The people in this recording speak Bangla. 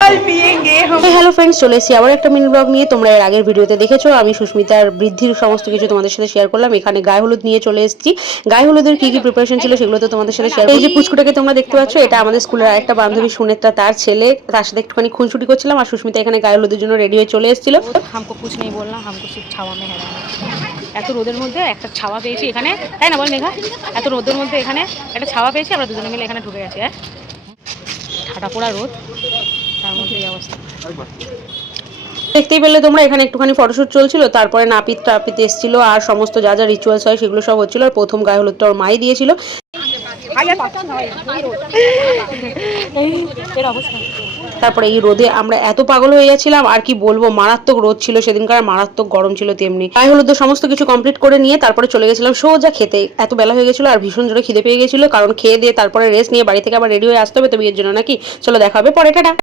হ্যালো ফ্রেন্ডস, চলে এসেছি আবার একটা মিনি ব্লগ নিয়ে। তোমরা এর আগের ভিডিওতে দেখেছো আমি সুস্মিতার বৃদ্ধির সমস্ত কিছু তোমাদের সাথে শেয়ার করলাম। এখানে গায়ে হলুদ নিয়ে চলে এসেছি। গায়ে হলুদের কি কি প্রিপারেশন ছিল সেগুলো তো তোমাদের সাথে শেয়ার। এই যে পুচকুটাকে তোমরা দেখতে পাচ্ছ, এটা আমাদের স্কুলের আরেকটা বান্ধবী সুনেত্রা, তার ছেলে। তার সাথে একটুখানি খুনসুটি করছিলাম আর সুস্মিতা এখানে গায়ে হলুদের জন্য রেডি হয়ে চলে এসেছিল। हमको कुछ नहीं बोलना, हमको सिर्फ ছাওয়া में হেরানা। এত রোদের মধ্যে একটা ছাওয়া পেয়েছি এখানে, তাই না বল মেঘা? এত রোদের মধ্যে এখানে একটা ছাওয়া পেয়েছি, আমরা দুজনে মিলে এখানে ঢুকে গেছি। হ্যাঁ, ঠাটা পোড়া রোদ, তার মধ্যে এই অবস্থা। দেখতেই পেলে তোমরা, এখানে একটুখানি ফটোশুট চলছিল, তারপরে নাপিত টাপিত এসেছিল আর সমস্ত যা যা রিচুয়ালস হয় সেগুলো সব হচ্ছিল। আর প্রথম গায়ে হলুদটা ওর মাই দিয়েছিল। তারপরে এই রোদে আমরা এত পাগল হয়ে যাচ্ছিলাম, আর কি বলবো, মারাত্মক রোদ ছিল সেদিনকার, মারাত্মক গরম ছিল তেমনি। গায়ে হলুদ সমস্ত কিছু কমপ্লিট করে নিয়ে তারপরে চলে গেছিলাম সোজা খেতে। এত বেলা হয়ে গেছিল আর ভীষণ জোরে খিদে পেয়ে গেছিল, কারণ খেয়ে দিয়ে তারপরে রেস্ট নিয়ে বাড়ি থেকে আবার রেডি হয়ে আসতে হবে তো বিয়ের জন্য নাকি। চলো দেখা হবে পরে, টাটা।